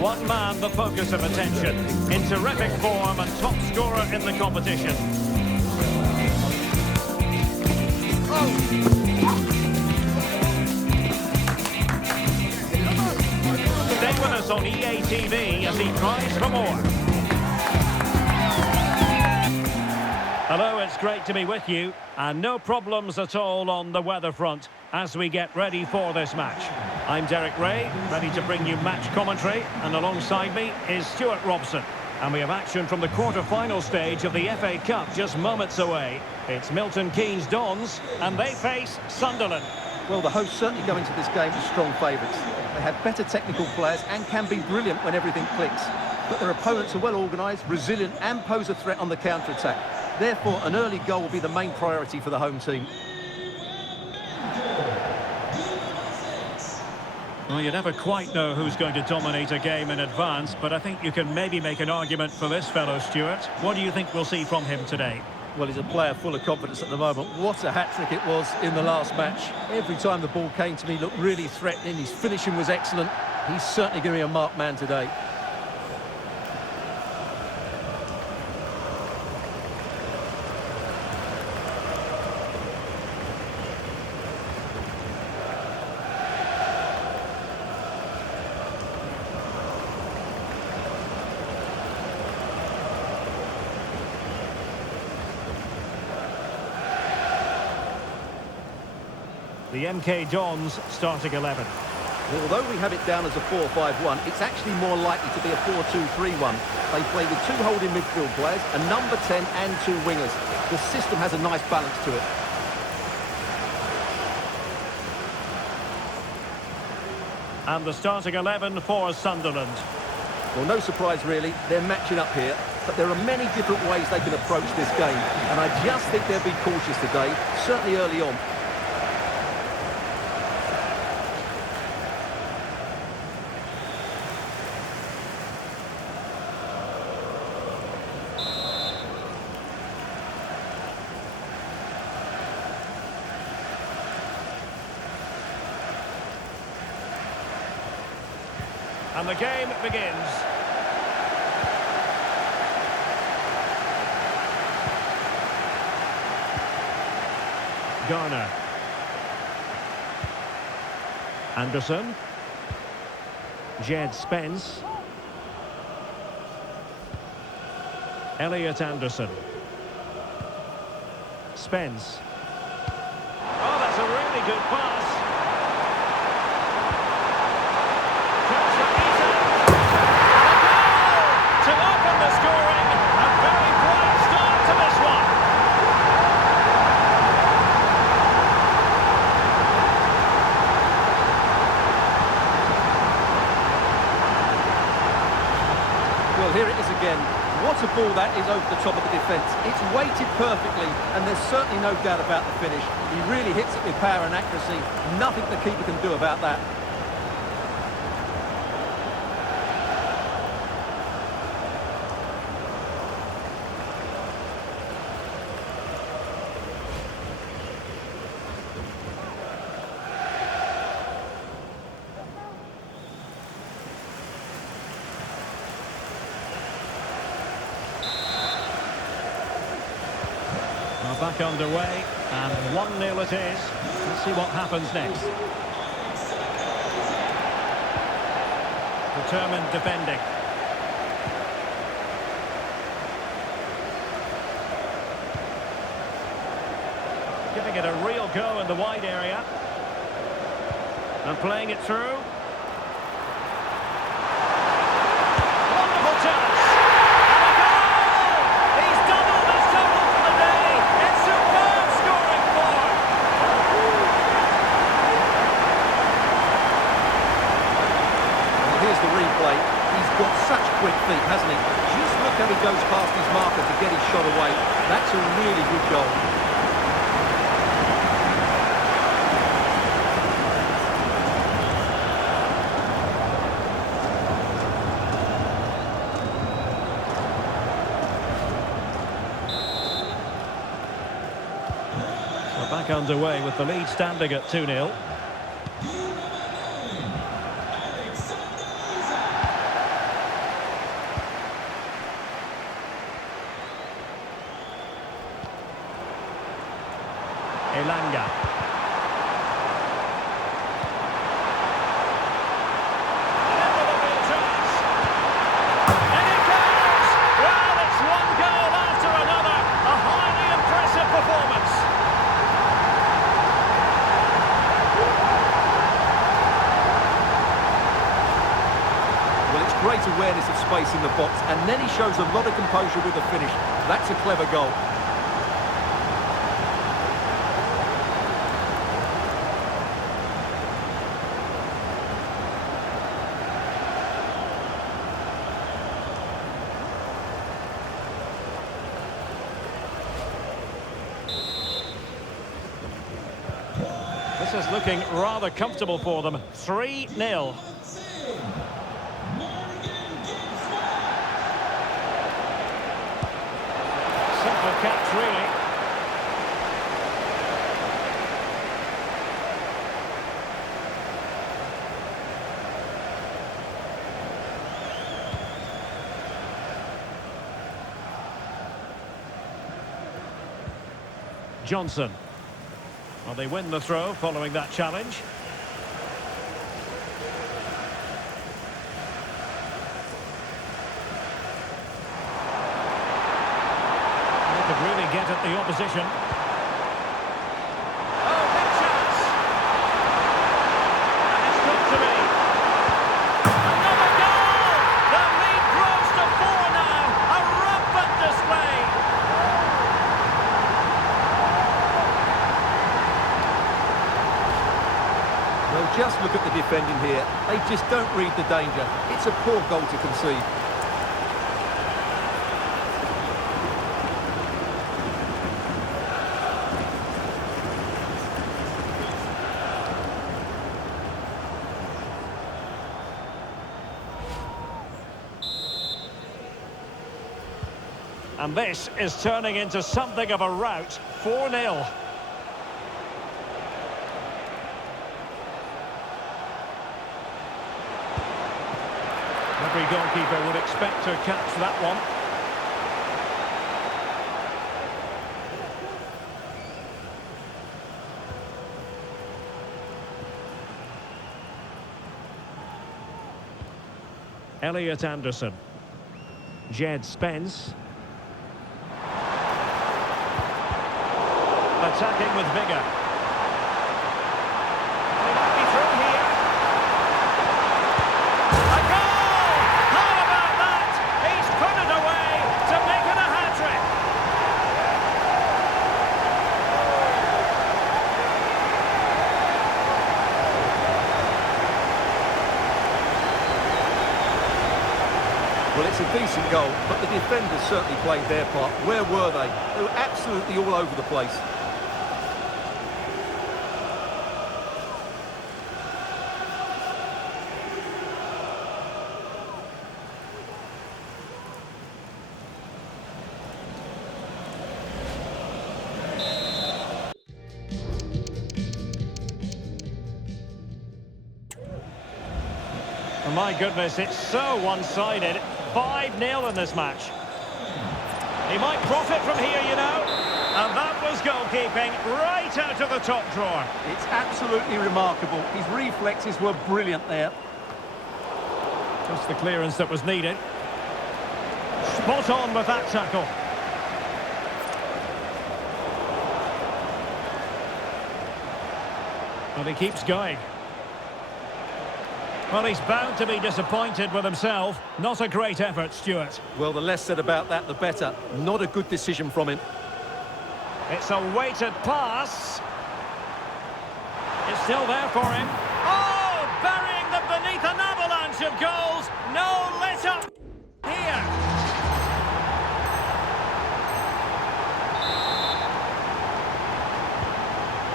One man the focus of attention, in terrific form and top scorer in the competition. Stay with us on EA TV as he tries for more. Hello, it's great to be with you, and no problems at all on the weather front as we get ready for this match. I'm Derek Ray, ready to bring you match commentary, and alongside me is Stuart Robson. And we have action from the quarter-final stage of the FA Cup just moments away. It's Milton Keynes Dons, and they face Sunderland. Well, the hosts certainly go into this game as strong favourites. They have better technical players and can be brilliant when everything clicks. But their opponents are well organised, resilient and pose a threat on the counter-attack. Therefore, an early goal will be the main priority for the home team. Well, you never quite know who's going to dominate a game in advance, but I think you can maybe make an argument for this fellow, Stuart. What do you think we'll see from him today? Well, he's a player full of confidence at the moment. What a hat-trick it was in the last match. Every time the ball came to me, he looked really threatening. His finishing was excellent. He's certainly going to be a marked man today. The MK Dons starting 11. Well, although we have it down as a 4-5-1, it's actually more likely to be a 4-2-3-1. They play with two holding midfield players, a number 10 and two wingers. The system has a nice balance to it. And the starting 11 for Sunderland. Well, no surprise really, they're matching up here, but there are many different ways they can approach this game, and I just think they'll be cautious today, certainly early on. And the game begins. Garner. Anderson. Jed Spence. Elliot Anderson. Spence. Oh, that's a really good pass. Well, here it is again. What a ball that is over the top of the defence. It's weighted perfectly, and there's certainly no doubt about the finish. He really hits it with power and accuracy. Nothing the keeper can do about that. Back underway, and 1-0 it is. Let's see what happens next. Determined defending. Giving it a real go in the wide area. And playing it through. Wonderful touch! He's got such quick feet, hasn't he? Just look how he goes past his marker to get his shot away. That's a really good goal. So back underway with the lead standing at 2-0. Elanga. And into the real chance. And it goes! Well, it's one goal after another. A highly impressive performance. Well, it's great awareness of space in the box, and then he shows a lot of composure with the finish. That's a clever goal. This is looking rather comfortable for them. 3-0. Simple catch, really. Johnson. Well, they win the throw following that challenge. They could really get at the opposition. Oh, big chance! And it's got to be. Another goal! The lead grows to 4 now. A rampant display. Well, just look at the defending here. They just don't read the danger. It's a poor goal to concede. And this is turning into something of a rout. 4-0. Every goalkeeper would expect to catch that one. Elliot Anderson. Jed Spence. Attacking with vigour. They might be through here. A goal! How about that? He's put it away to make it a hat-trick. Well, it's a decent goal, but the defenders certainly played their part. Where were they? They were absolutely all over the place. Oh, my goodness, it's so one-sided. 5-0 in this match. He might profit from here, you know. And that was goalkeeping right out of the top drawer. It's absolutely remarkable. His reflexes were brilliant there. Just the clearance that was needed. Spot on with that tackle. And he keeps going. Well, he's bound to be disappointed with himself. Not a great effort, Stuart. Well, the less said about that, the better. Not a good decision from him. It's a weighted pass. It's still there for him. Oh, burying them beneath an avalanche of goals. No let up here.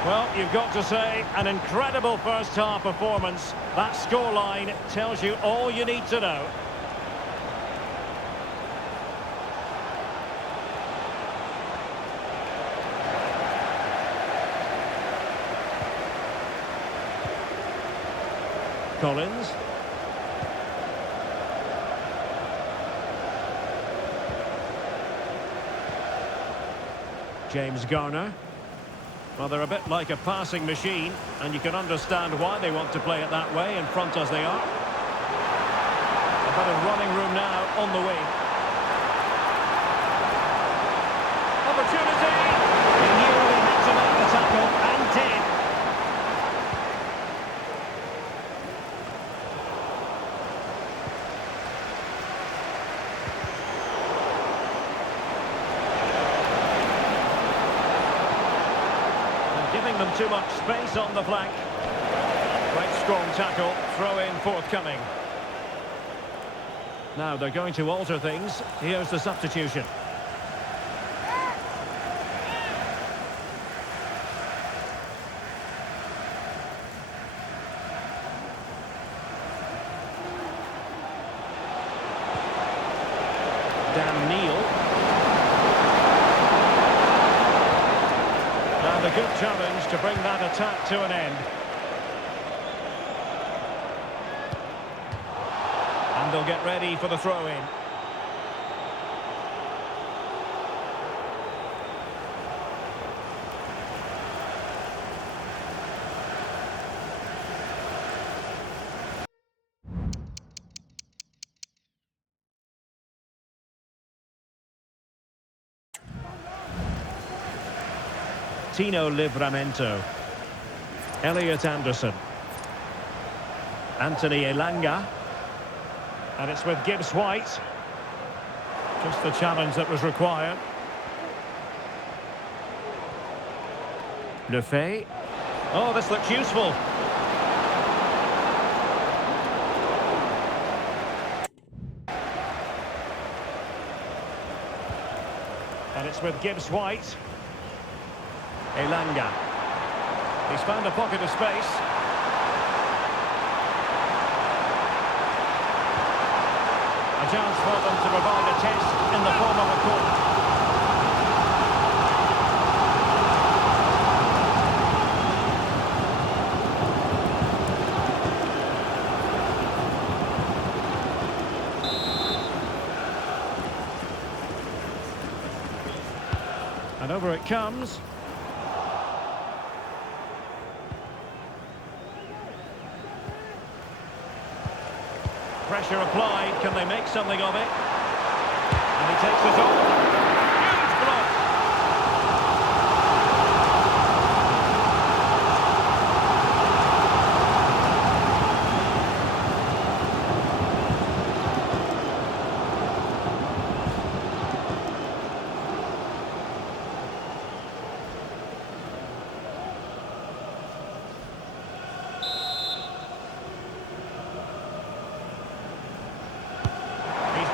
Well, you've got to say, an incredible first-half performance. That scoreline tells you all you need to know. Collins. James Garner. Well, they're a bit like a passing machine, and you can understand why they want to play it that way, in front as they are. A bit of running room now on the wing. Opportunity! He knew he had to make the tackle, and did. Giving them too much space on the flank. Quite strong tackle, throw in forthcoming. Now they're going to alter things. Here's the substitution. Dan Neil. And a good challenge to bring that attack to an end. And they'll get ready for the throw-in. Tino Livramento. Elliot Anderson. Anthony Elanga. And it's with Gibbs White. Just the challenge that was required. Lefebvre. Oh, this looks useful. And it's with Gibbs White. Elanga. He's found a pocket of space. A chance for them to provide a test in the form of a corner. And over it comes. Pressure applied, can they make something of it? And he takes it on. Huge block!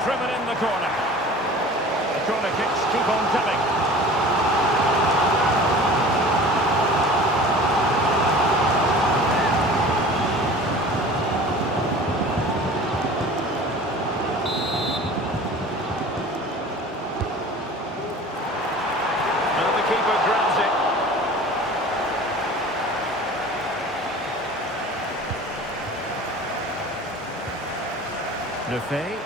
Driven in the corner. The corner kicks keep on coming. And the keeper grabs it. Lefebvre.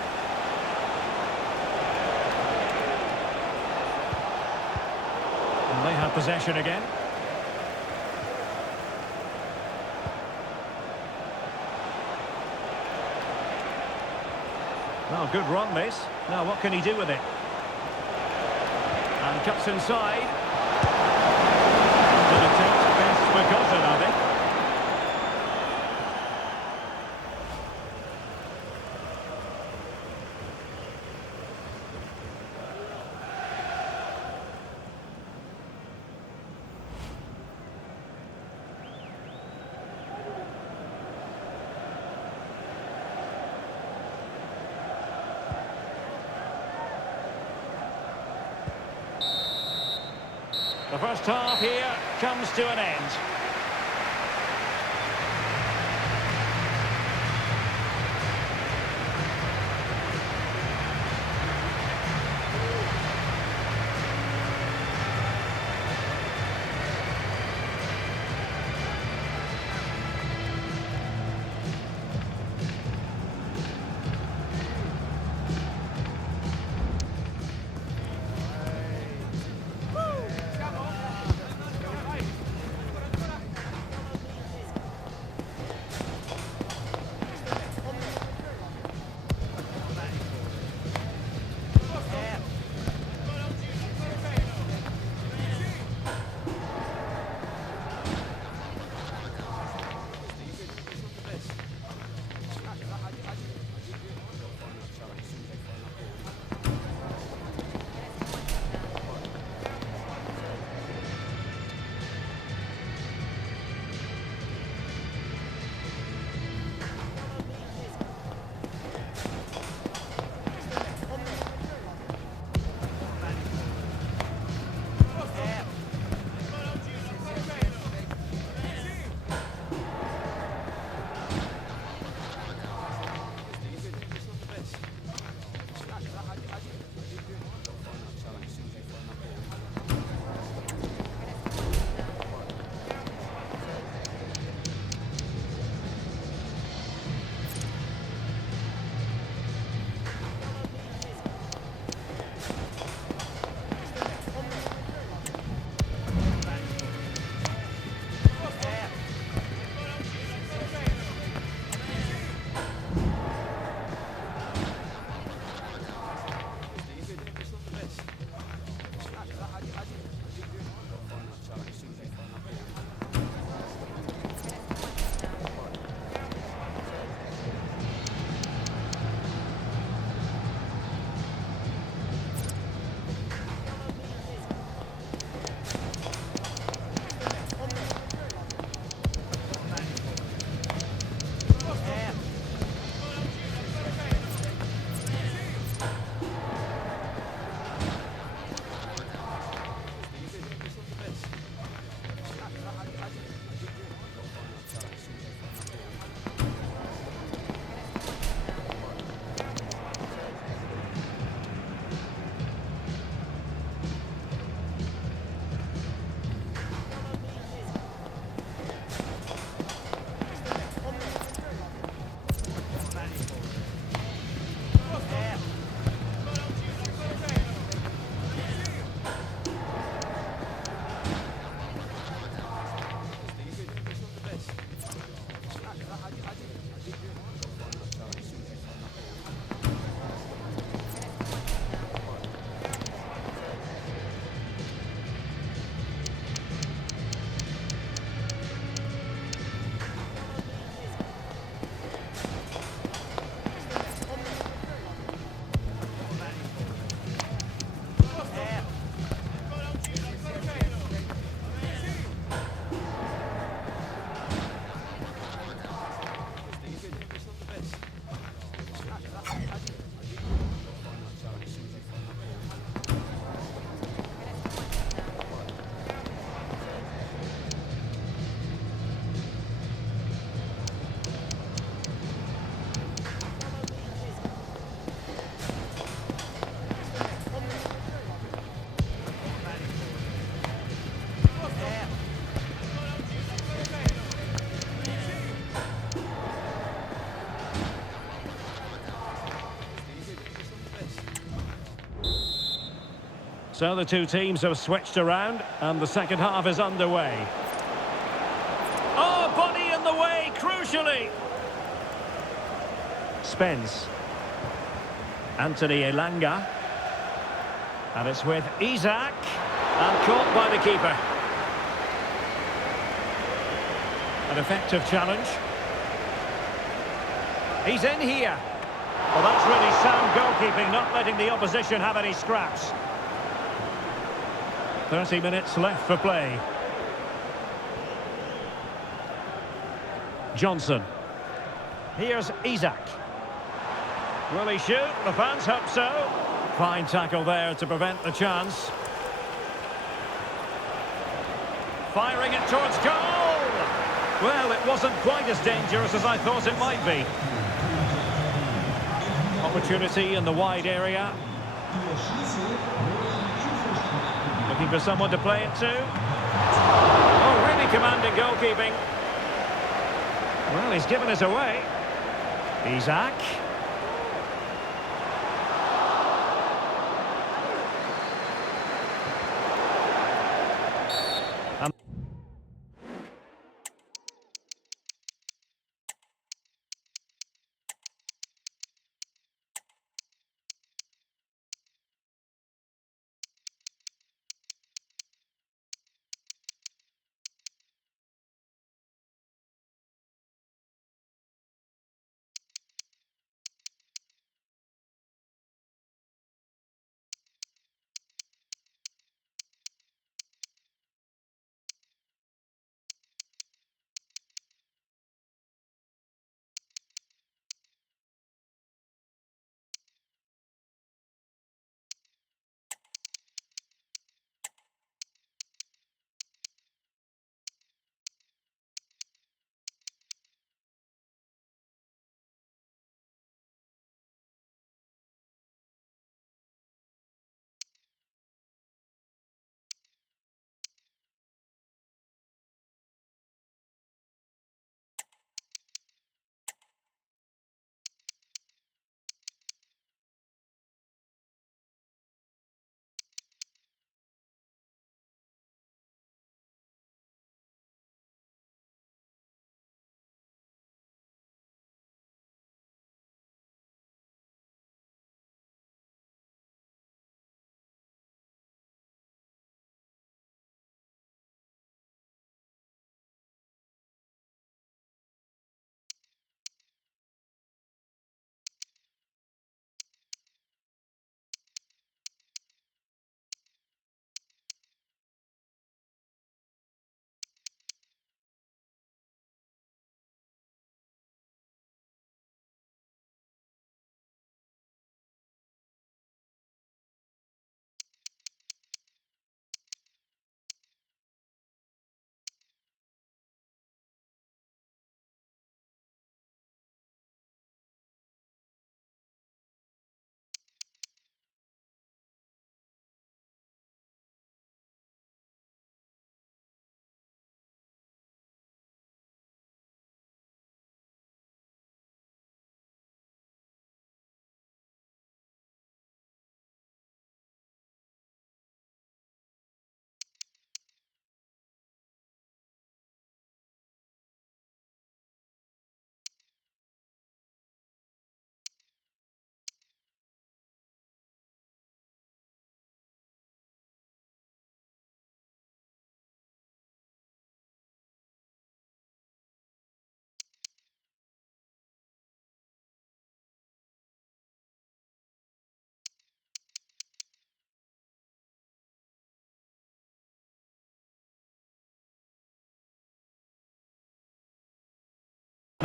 They have possession again. Well, good run this. Now what can he do with it? And cuts inside. An attempt best forgotten, I think. The first half here comes to an end. So the two teams have switched around and the second half is underway. Oh, body in the way, crucially. Spence. Anthony Elanga. And it's with Isak. And caught by the keeper. An effective challenge. He's in here. Well, that's really sound goalkeeping, not letting the opposition have any scraps. 30 minutes left for play. Johnson. Here's Isak. Will he shoot? The fans hope so. Fine tackle there to prevent the chance. Firing it towards goal! Well, it wasn't quite as dangerous as I thought it might be. Opportunity in the wide area. Looking for someone to play it to. Oh, really commanding goalkeeping. Well, he's given us away. Isak.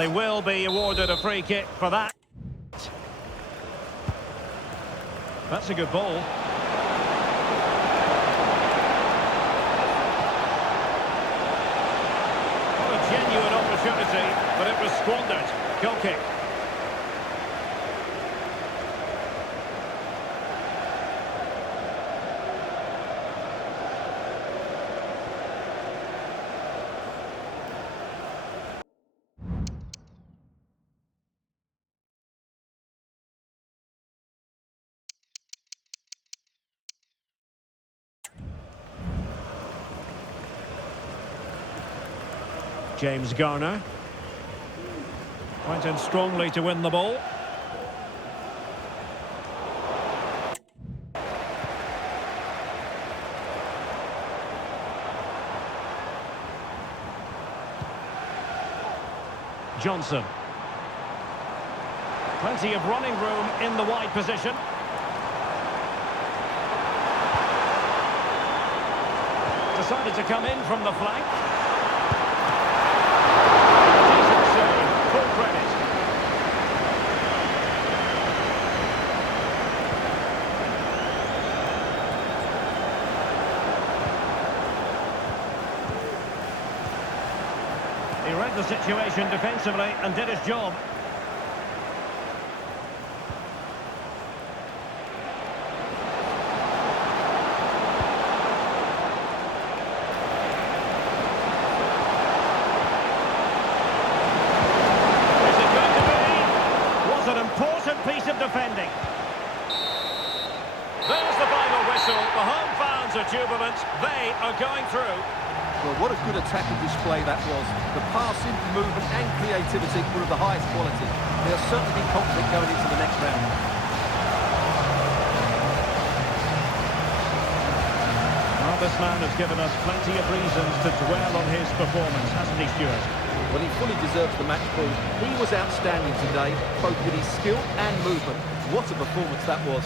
They will be awarded a free kick for that. That's a good ball. What a genuine opportunity, but it was squandered. Goal kick. James Garner. Went in strongly to win the ball. Johnson. Plenty of running room in the wide position. Decided to come in from the flank. Decent save, full credit. He read the situation defensively and did his job. Is it going to be? Was an important piece of defending. There's the final whistle. The home fans are jubilant. They are going through. Well, what a good attacking display that was. The passing, movement and creativity were of the highest quality. They'll certainly be confident going into the next round. Well, this man has given us plenty of reasons to dwell on his performance, hasn't he, Stuart? Well, he fully deserves the match ball. He was outstanding today, both with his skill and movement. What a performance that was.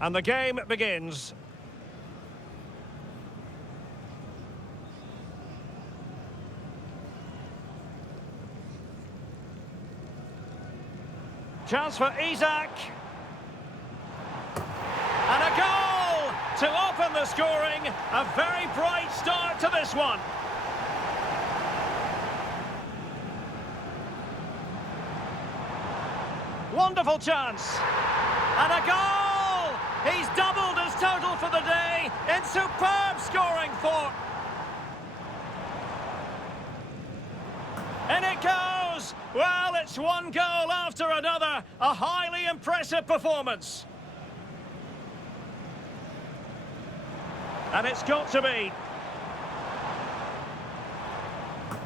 And the game begins. Chance for Isak. And a goal to open the scoring. A very bright start to this one. Wonderful chance. And a goal! He's doubled his total for the day in superb scoring form. And it goes! Well, it's one goal after another. A highly impressive performance. And it's got to be.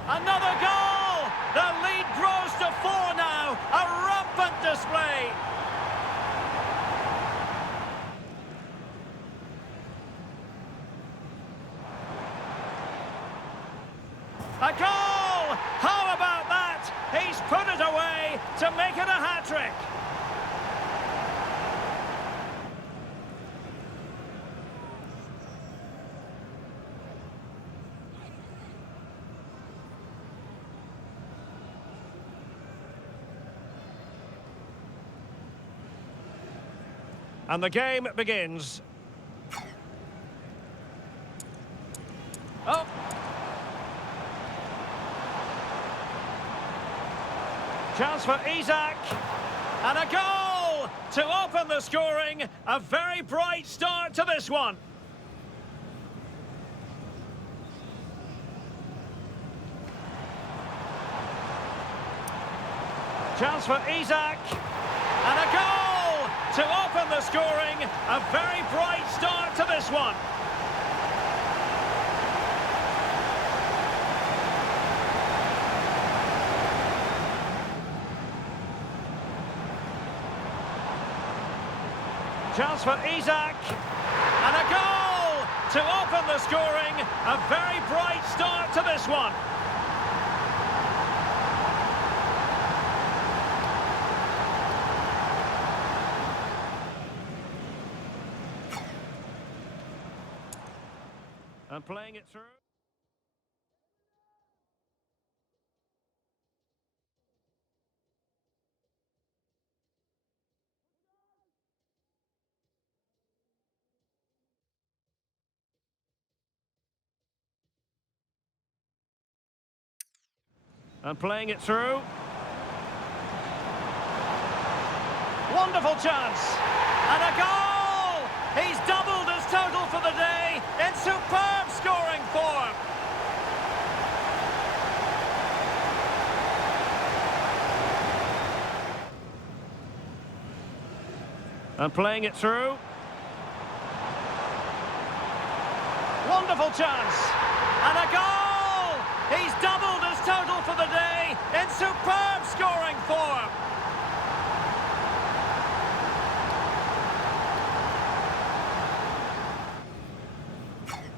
Another goal! The lead grows to 4 now. A rampant display. A goal! How about that? He's put it away to make it a hat-trick. And the game begins. Oh! Chance for Isak. And a goal to open the scoring. A very bright start to this one. Chance for Isak. And a goal to open the scoring. A very bright start to this one. Chance for Isak. And a goal to open the scoring. A very bright start to this one. And playing it through. And playing it through. Wonderful chance. And a goal! He's doubled his total for the day in superb scoring form. And playing it through. Wonderful chance. And a goal! He's doubled his total for the day in superb scoring form.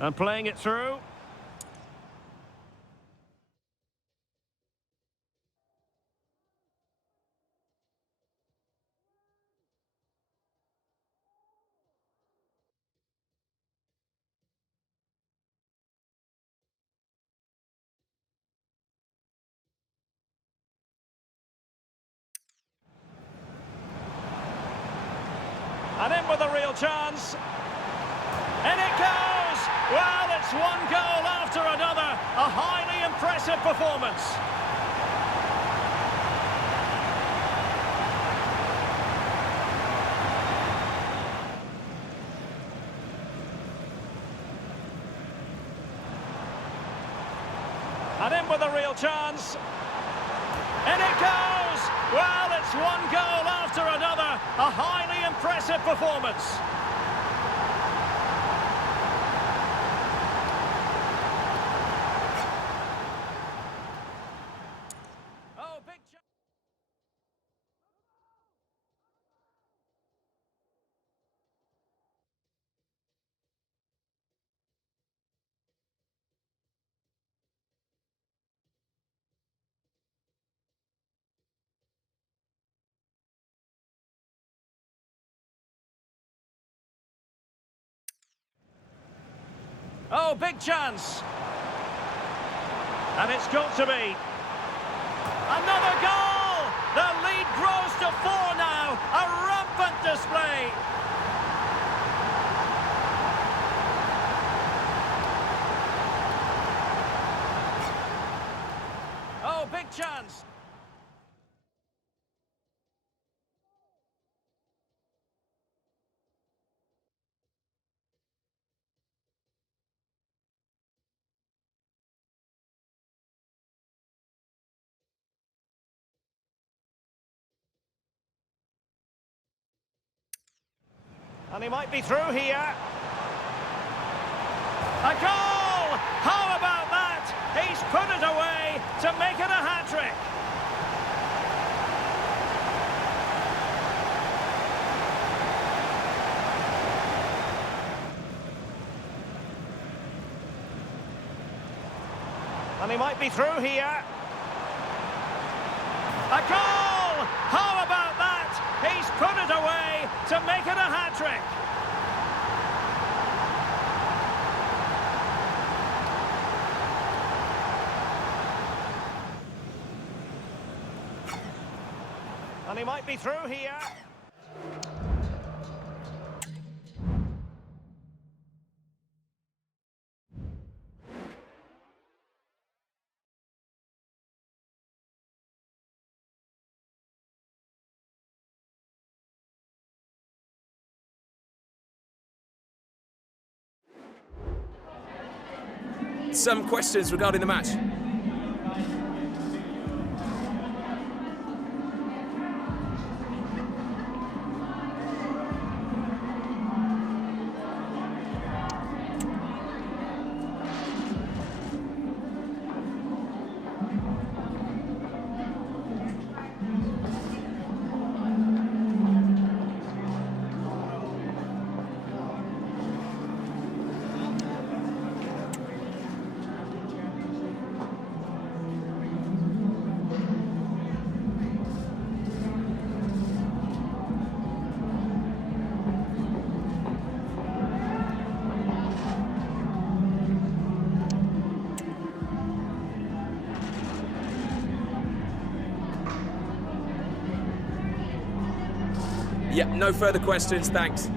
And playing it through. And in with a real chance. And it goes! Well, it's one goal after another. A highly impressive performance. And in with a real chance. And it goes! Well, it's one goal after another. A highly impressive performance. Oh, big chance. And it's got to be. Another goal! The lead grows to 4 now. A rampant display. Oh, big chance. And he might be through here. A goal! How about that? He's put it away to make it a hat-trick. And he might be through here. A goal! How about that? He's put it away to make it a hat-trick. And he might be through here. Some questions regarding the match. Yeah, no further questions, thanks.